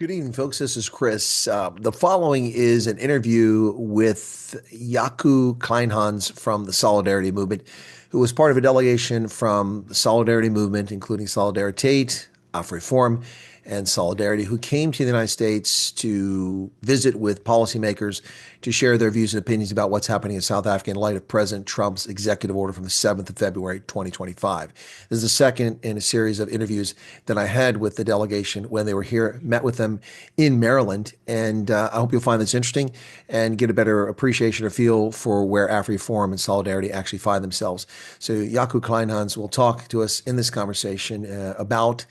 Good evening, folks. This is Chris. The following is an interview with Jaco Kleinhans from the Solidarity Movement, who was part of a delegation from the Solidarity Movement, including Solidariteit, AfriForum, and Solidarity, who came to the United States to visit with policymakers to share their views and opinions about what's happening in South Africa in light of President Trump's executive order from the 7th of February, 2025. This is the second in a series of interviews that I had with the delegation when they were here, met with them in Maryland. And I hope you'll find this interesting and get a better appreciation or feel for where AfriForum and Solidarity actually find themselves. So Jaco Kleinhans will talk to us in this conversation about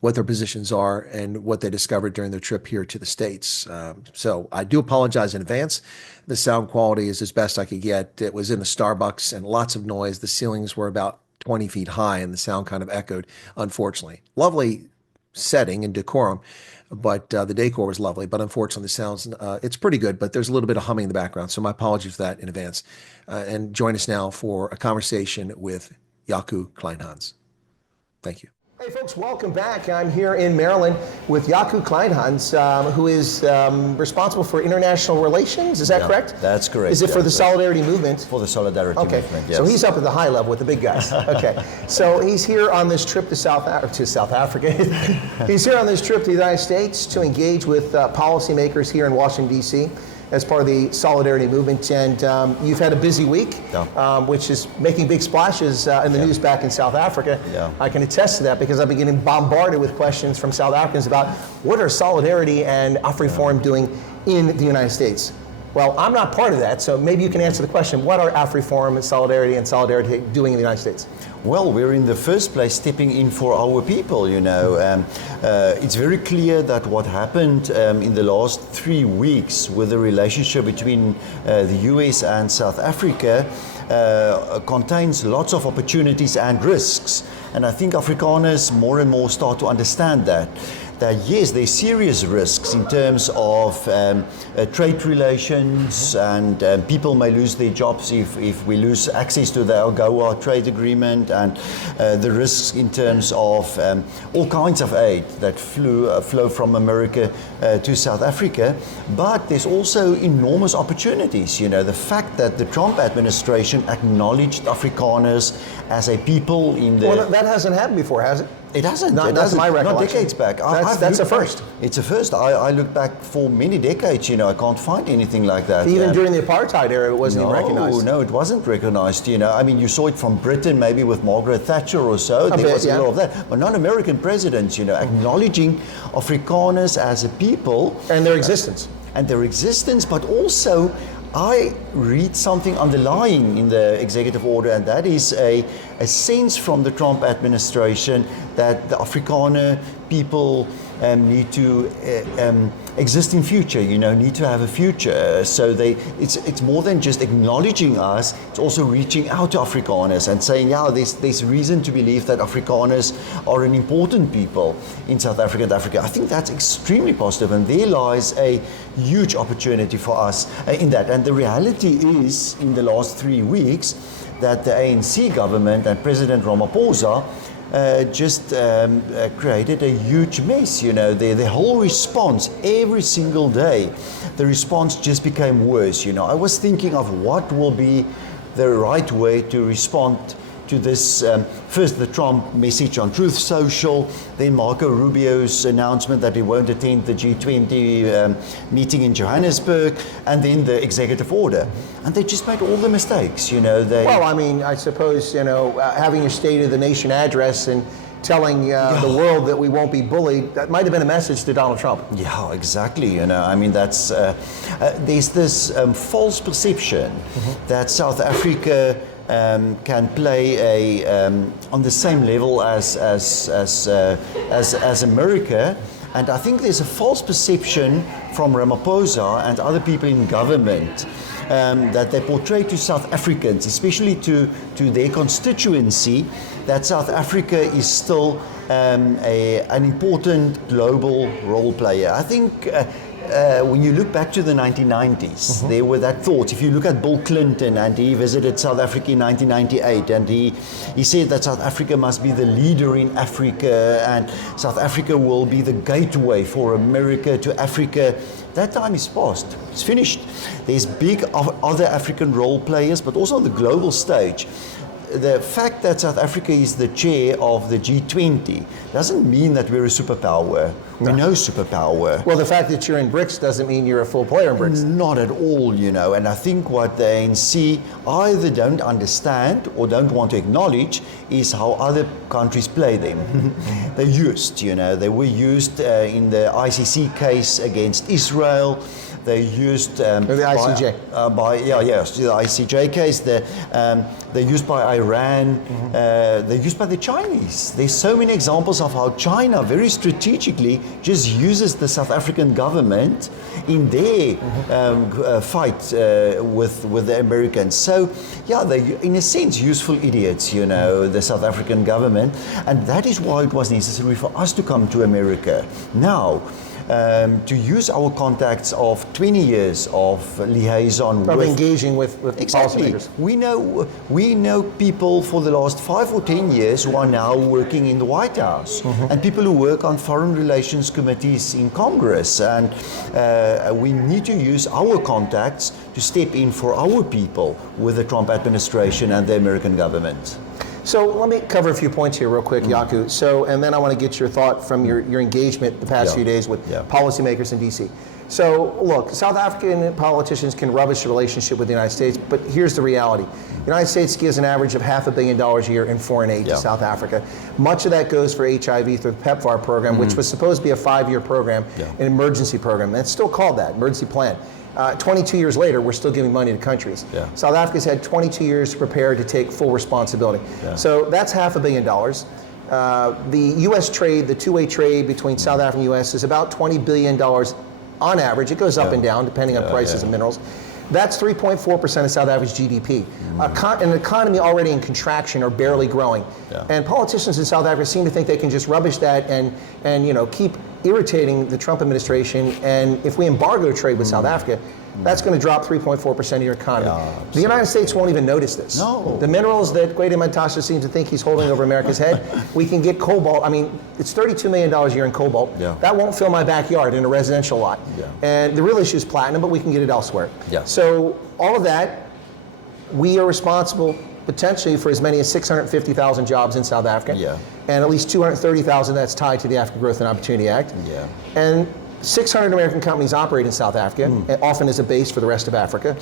what their positions are and what they discovered during their trip here to the States. So I do apologize in advance. The sound quality is as best I could get. It was in a Starbucks and lots of noise. The ceilings were about 20 feet high and the sound kind of echoed, unfortunately. Lovely setting and decorum, but the decor was lovely. But unfortunately, the sounds, it's pretty good, but there's a little bit of humming in the background. So my apologies for that in advance. And join us now for a conversation with Jaco Kleinhans. Thank you. Hey folks, welcome back. I'm here in Maryland with Jaco Kleinhans, who is responsible for international relations. Is that correct? That's correct. Is it for the Solidarity Movement? For the Solidarity Movement, yes. So he's up at the high level with the big guys. Okay. So he's here on this trip to South Africa. He's here on this trip to the United States to engage with policymakers here in Washington, D.C. as part of the Solidarity Movement. And you've had a busy week, which is making big splashes in the news back in South Africa. I can attest to that because I've been getting bombarded with questions from South Africans about what are Solidarity and AfriForum doing in the United States. Well, I'm not part of that, so maybe you can answer the question, what are AfriForum and Solidarity doing in the United States? Well, we're in the first place stepping in for our people, you know. It's very clear that what happened in the last 3 weeks with the relationship between the US and South Africa contains lots of opportunities and risks. And I think Afrikaners more and more start to understand that yes, there's serious risks in terms of trade relations, and people may lose their jobs if we lose access to the AGOA trade agreement, and the risks in terms of all kinds of aid that flow from America to South Africa. But there's also enormous opportunities. You know, the fact that the Trump administration acknowledged Afrikaners as a people in the... Well, that hasn't happened before, has it? It hasn't. Not my recollection. Not decades back. That's a first. It's a first. I look back for many decades, you know, I can't find anything like that. Even during the apartheid era, it wasn't even recognized. No, it wasn't recognized, you know. I mean, you saw it from Britain, maybe with Margaret Thatcher or so. There was a lot of that. But non-American presidents, you know, acknowledging Afrikaners as a people. And their existence. But also, I read something underlying in the executive order, and that is a sense from the Trump administration that the Afrikaner people need to exist in future, you know, need to have a future. So it's more than just acknowledging us, it's also reaching out to Afrikaners and saying, yeah, there's reason to believe that Afrikaners are an important people in South Africa and Africa. I think that's extremely positive, and there lies a huge opportunity for us in that. And the reality is, in the last 3 weeks, that the ANC government and President Ramaphosa just created a huge mess. You know, the whole response, every single day, the response just became worse. You know, I was thinking of what will be the right way to respond to this, first the Trump message on Truth Social, then Marco Rubio's announcement that he won't attend the G20 meeting in Johannesburg, and then the executive order. And they just made all the mistakes, you know. Well, I mean, I suppose, you know, having your State of the Nation address and telling the world that we won't be bullied, that might have been a message to Donald Trump. Yeah, exactly. You know, I mean, that's there's this false perception that South Africa can play on the same level as America, and I think there's a false perception from Ramaphosa and other people in government that they portray to South Africans, especially to their constituency, that South Africa is still an important global role player. I think when you look back to the 1990s, there were that thought. If you look at Bill Clinton, and he visited South Africa in 1998, and he said that South Africa must be the leader in Africa, and South Africa will be the gateway for America to Africa. That time is past. It's finished. There's big other African role players, but also on the global stage. The fact that South Africa is the chair of the G20 doesn't mean that we're a superpower. We're no superpower. Well, the fact that you're in BRICS doesn't mean you're a full player in BRICS. Not at all, you know. And I think what the ANC either don't understand or don't want to acknowledge is how other countries play them. They're used, you know. They were used in the ICC case against Israel. They used the ICJ. The ICJ case. They're used by Iran. They're used by the Chinese. There's so many examples of how China very strategically just uses the South African government in their fight with the Americans. So, yeah, they're in a sense useful idiots, you know, the South African government, and that is why it was necessary for us to come to America now. To use our contacts of 20 years of liaison of engaging with exactly. policymakers. We know people for the last 5 or 10 years who are now working in the White House, and people who work on foreign relations committees in Congress, and we need to use our contacts to step in for our people with the Trump administration and the American government. So let me cover a few points here real quick, Jaco. So, and then I want to get your thought from your engagement the past few days with policymakers in DC. So look, South African politicians can rubbish the relationship with the United States, but here's the reality. The United States gives an average of $500 million a year in foreign aid to South Africa. Much of that goes for HIV through the PEPFAR program, which was supposed to be a 5-year program, an emergency program. And it's still called that, emergency plan. 22 years later, we're still giving money to countries. South Africa's had 22 years to prepare to take full responsibility. So that's $500 million. The U.S. trade, the two-way trade between South Africa and the U.S. is about $20 billion on average. It goes up and down depending on prices of minerals. That's 3.4% of South Africa's GDP. An economy already in contraction or barely growing. And politicians in South Africa seem to think they can just rubbish that and you know, keep irritating the Trump administration. And if we embargo trade with South Africa, that's going to drop 3.4% of your economy. The United States won't even notice this. The minerals that Gwede Mantashe seems to think he's holding over America's head, we can get cobalt. I mean, it's $32 million a year in cobalt. That won't fill my backyard in a residential lot. And the real issue is platinum, but we can get it elsewhere. So all of that, we are responsible potentially for as many as 650,000 jobs in South Africa, and at least 230,000 that's tied to the Africa Growth and Opportunity Act. And 600 American companies operate in South Africa, often as a base for the rest of Africa.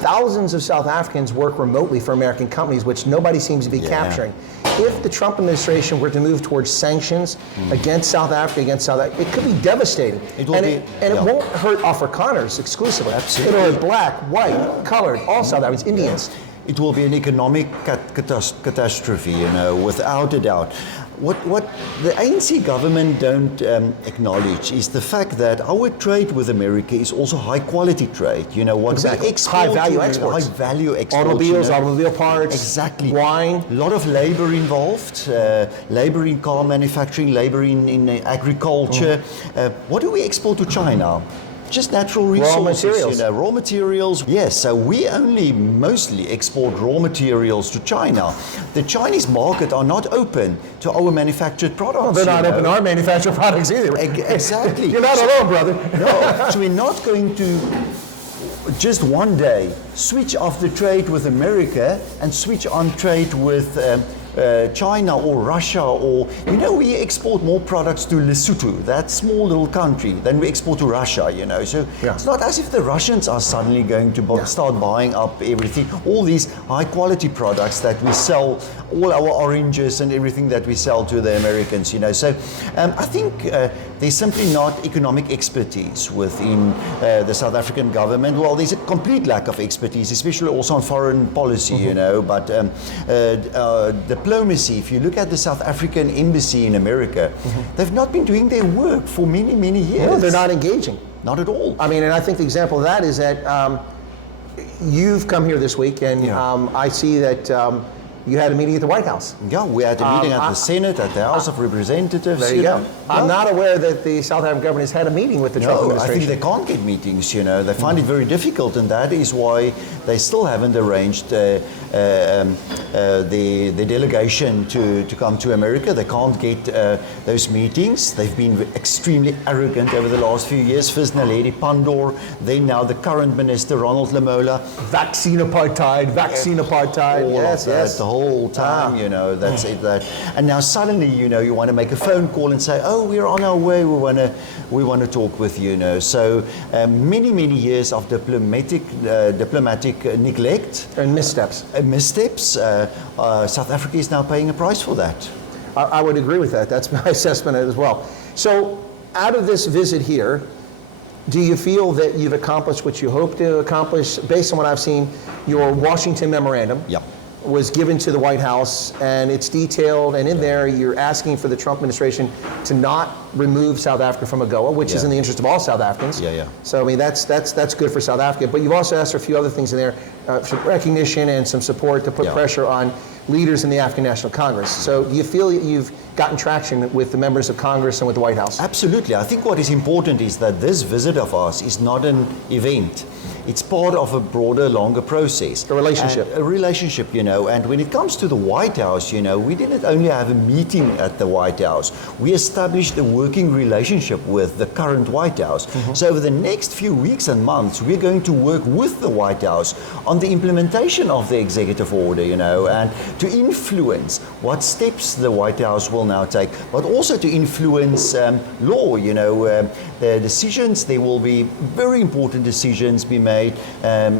Thousands of South Africans work remotely for American companies, which nobody seems to be capturing. If the Trump administration were to move towards sanctions against South Africa, it could be devastating. It won't hurt Afrikaners exclusively. It'll hurt black, white, colored, all South Africans, Indians. It will be an economic catastrophe, you know, without a doubt. What the ANC government don't acknowledge is the fact that our trade with America is also high quality trade. You know, what we export, high value exports. High value exports. Automobiles, automobile parts. Wine. A lot of labor involved. Labor in car manufacturing, labor in agriculture. What do we export to China? Just natural resources, raw materials. You know, raw materials. Yes, so we only mostly export raw materials to China. The Chinese market are not open to our manufactured products. Well, they're not open to our manufactured products either. Exactly. You're not alone, brother. No, so we're not going to just one day switch off the trade with America and switch on trade with China or Russia, or, you know, we export more products to Lesotho, that small little country, than we export to Russia, you know. So it's not as if the Russians are suddenly going to start buying up everything, all these high quality products that we sell, all our oranges and everything that we sell to the Americans, you know. So I think there's simply not economic expertise within the South African government. Well, there's a complete lack of expertise, especially also on foreign policy, you know, but diplomacy, if you look at the South African embassy in America, they've not been doing their work for many, many years. No, they're not engaging. Not at all. I mean, and I think the example of that is that you've come here this week, and I see that you had a meeting at the White House. Yeah, we had a meeting at the Senate, at the House of Representatives. There you go. know. I'm not aware that the South African government has had a meeting with the Trump No, I administration. think they can't get meetings, you know. They find it very difficult, and that is why they still haven't arranged the delegation to come to America. They can't get those meetings. They've been extremely arrogant over the last few years. First Naledi Pandor, then now the current minister, Ronald Lamola. Vaccine apartheid. All Yes, of that, yes. the whole time, you know, that's it. And now suddenly, you know, you want to make a phone call and say, oh, we're on our way, we want to talk with you, know. So many years of diplomatic neglect And missteps. South Africa is now paying a price for that. I would agree with that. That's my assessment as well. So out of this visit here, do you feel that you've accomplished what you hope to accomplish? Based on what I've seen, your Washington memorandum Yeah. was given to the White House, and it's detailed, and in there you're asking for the Trump administration to not remove South Africa from AGOA, which is in the interest of all South Africans. Yeah. So I mean that's good for South Africa. But you've also asked for a few other things in there, some recognition and some support to put pressure on leaders in the African National Congress. So do you feel that you've gotten traction with the members of Congress and with the White House? Absolutely. I think what is important is that this visit of ours is not an event. It's part of a broader, longer process. A relationship. And a relationship, you know. And when it comes to the White House, you know, we didn't only have a meeting at the White House. We established a working relationship with the current White House. So over the next few weeks and months, we're going to work with the White House on the implementation of the executive order, you know, and to influence what steps the White House will now take, but also to influence law, you know. The decisions, there will be very important decisions be made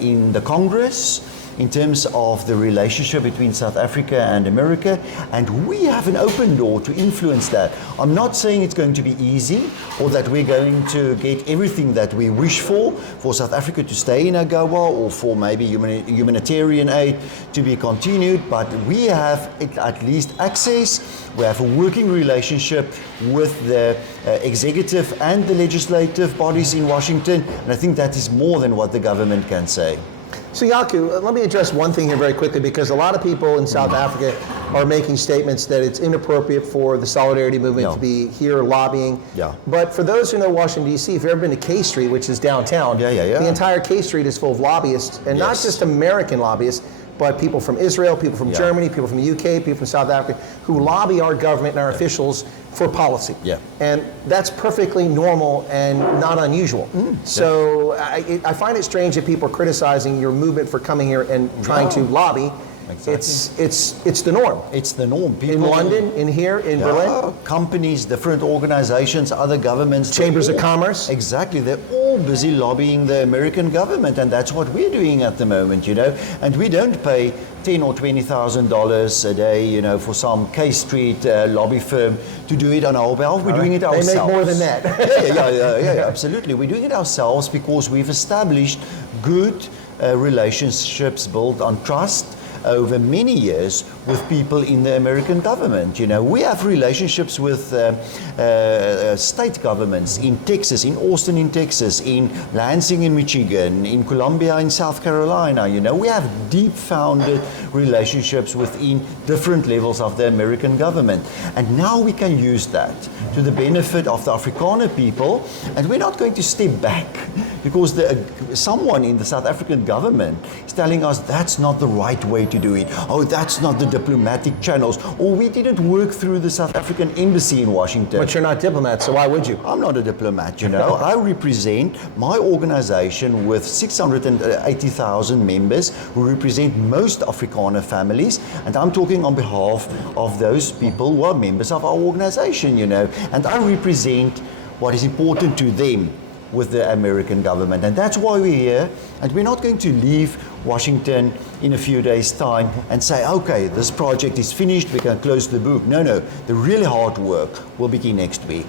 in the Congress in terms of the relationship between South Africa and America, and we have an open door to influence that. I'm not saying it's going to be easy or that we're going to get everything that we wish for South Africa to stay in AGOA or for maybe humanitarian aid to be continued, but we have at least access. We have a working relationship with the executive and the legislative bodies in Washington, and I think that is more than what the government can say. So Yaku, let me address one thing here very quickly, because a lot of people in South Africa are making statements that it's inappropriate for the Solidarity Movement to be here lobbying. Yeah. But for those who know Washington, D.C., if you've ever been to K Street, which is downtown, the entire K Street is full of lobbyists, and not just American lobbyists, but people from Israel, people from Germany, people from the UK, people from South Africa, who lobby our government and our officials for policy. And that's perfectly normal and not unusual. So I find it strange that people are criticizing your movement for coming here and trying to lobby. Exactly. It's the norm. It's the norm. People in London, in here, in Berlin. Companies, different organizations, other governments. Chambers of commerce. Exactly. They're all busy lobbying the American government, and that's what we're doing at the moment, you know. And we don't pay $10,000 or $20,000 a day, you know, for some K Street lobby firm to do it on our behalf. We're doing it ourselves. They make more than that. yeah, absolutely. We're doing it ourselves because we've established good relationships built on trust over many years with people in the American government. You know, we have relationships with state governments in Texas, in Austin in Texas, in Lansing in Michigan, in Columbia in South Carolina. You know, we have deep-founded relationships within different levels of the American government. And now we can use that to the benefit of the Afrikaner people, and we're not going to step back because someone in the South African government is telling us that's not the right way to do it. Oh, that's not the diplomatic channels. Or we didn't work through the South African embassy in Washington. But you're not diplomat, so why would you? I'm not a diplomat, you know. I represent my organization with 680,000 members who represent most Afrikaner families, and I'm talking on behalf of those people who are members of our organization, you know. And I represent what is important to them with the American government, and that's why we're here. And we're not going to leave Washington in a few days' time and say, okay, this project is finished, we can close the book. No, the really hard work will begin next week.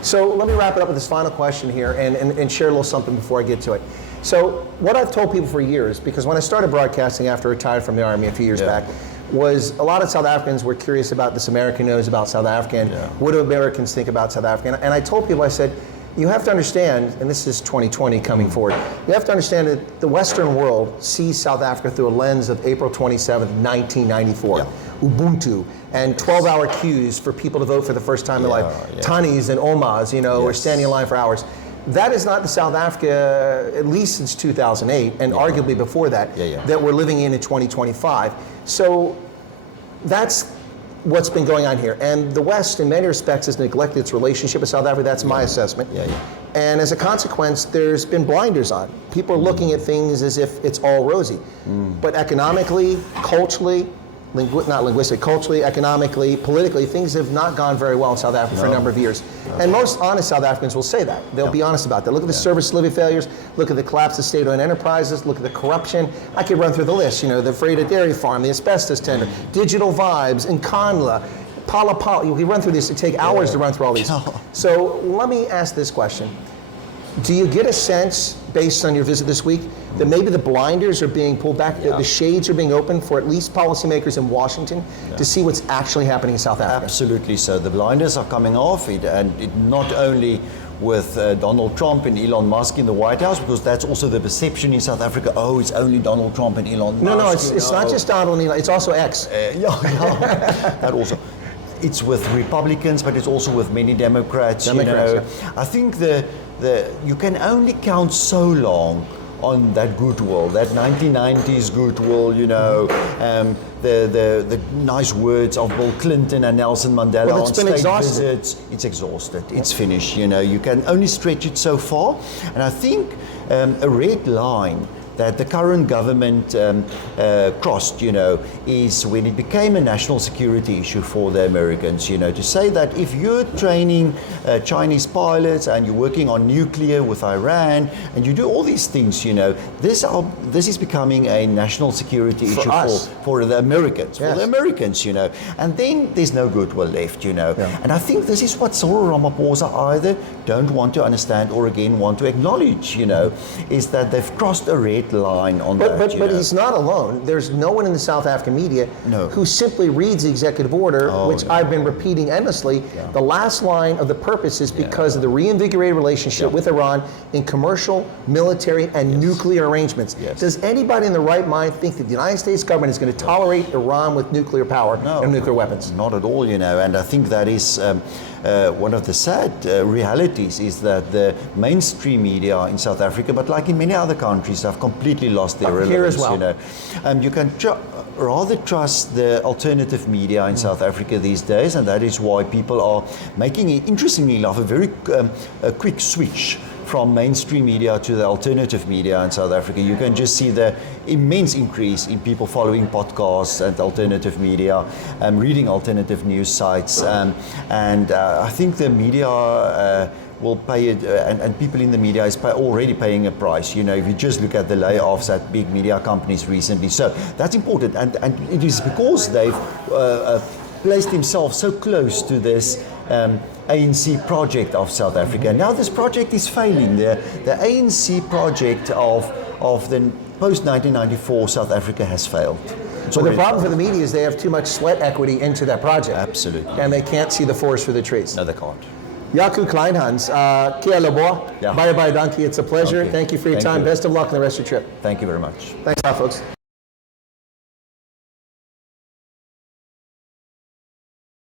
So let me wrap it up with this final question here and share a little something before I get to it. So what I've told people for years, because when I started broadcasting after I retired from the Army a few years back, was a lot of South Africans were curious about this American knows about South Africa, and what do Americans think about South Africa? And I told people, I said, you have to understand, and this is 2020 coming forward, you have to understand that the Western world sees South Africa through a lens of April 27th, 1994. Yeah. Ubuntu and 12-hour queues for people to vote for the first time in life. Tannies and Omas, we're standing in line for hours. That is not the South Africa, at least since 2008, and arguably before that, that we're living in 2025. So that's what's been going on here. And the West, in many respects, has neglected its relationship with South Africa. That's my assessment. And as a consequence, there's been blinders on. People are looking at things as if it's all rosy. But economically, culturally, not linguistically, culturally, economically, politically, things have not gone very well in South Africa for a number of years. And most honest South Africans will say that. They'll be honest about that. Look at the service delivery failures, look at the collapse of state-owned enterprises, look at the corruption. I could run through the list, the Freda dairy farm, the asbestos tender, Digital Vibes, Nkanla, Pala Pala. You can run through this, it take hours to run through all these. So let me ask this question. Do you get a sense, based on your visit this week, that maybe the blinders are being pulled back, the shades are being opened for at least policymakers in Washington to see what's actually happening in South Africa? Absolutely so. The blinders are coming off, and not only with Donald Trump and Elon Musk in the White House, because that's also the perception in South Africa. Oh, it's only Donald Trump and Elon Musk. No, it's not just Donald and Elon, it's also X. That also. It's with Republicans, but it's also with many Democrats. I think you can only count so long on that goodwill, that 1990s goodwill, the nice words of Bill Clinton and Nelson Mandela on state visits. It's exhausted. It's finished. You can only stretch it so far. And I think a red line that the current government crossed, is when it became a national security issue for the Americans, to say that if you're training Chinese pilots and you're working on nuclear with Iran and you do all these things, this is becoming a national security issue for the Americans, and then there's no goodwill left, And I think this is what Cyril Ramaphosa either don't want to understand or again want to acknowledge, is that they've crossed a red line on that. But he's not alone. There's no one in the South African media who simply reads the executive order, which I've been repeating endlessly. The last line of the purpose is because of the reinvigorated relationship with Iran in commercial, military, and nuclear arrangements. Does anybody in the right mind think that the United States government is going to tolerate Iran with nuclear power and nuclear weapons? Not at all, and I think that is one of the sad realities is that the mainstream media in South Africa, but like in many other countries, have completely lost their relevance. Here as well. You can rather trust the alternative media in South Africa these days, and that is why people are making, interestingly enough, a very quick switch from mainstream media to the alternative media in South Africa. You can just see the immense increase in people following podcasts and alternative media, reading alternative news sites, and I think the media will pay it, and people in the media is already paying a price. If you just look at the layoffs at big media companies recently, so that's important, and it is because they've placed themselves so close to this ANC project of South Africa. Now this project is failing. The ANC project of the post-1994 South Africa has failed. So the problem for the media is they have too much sweat equity into that project. Absolutely. And they can't see the forest for the trees. No, they can't. Jaco Kleinhans, kia leboa. Bye bye, donkey. It's a pleasure. Thank you for your time. Best of luck in the rest of your trip. Thank you very much. Thanks a lot, folks.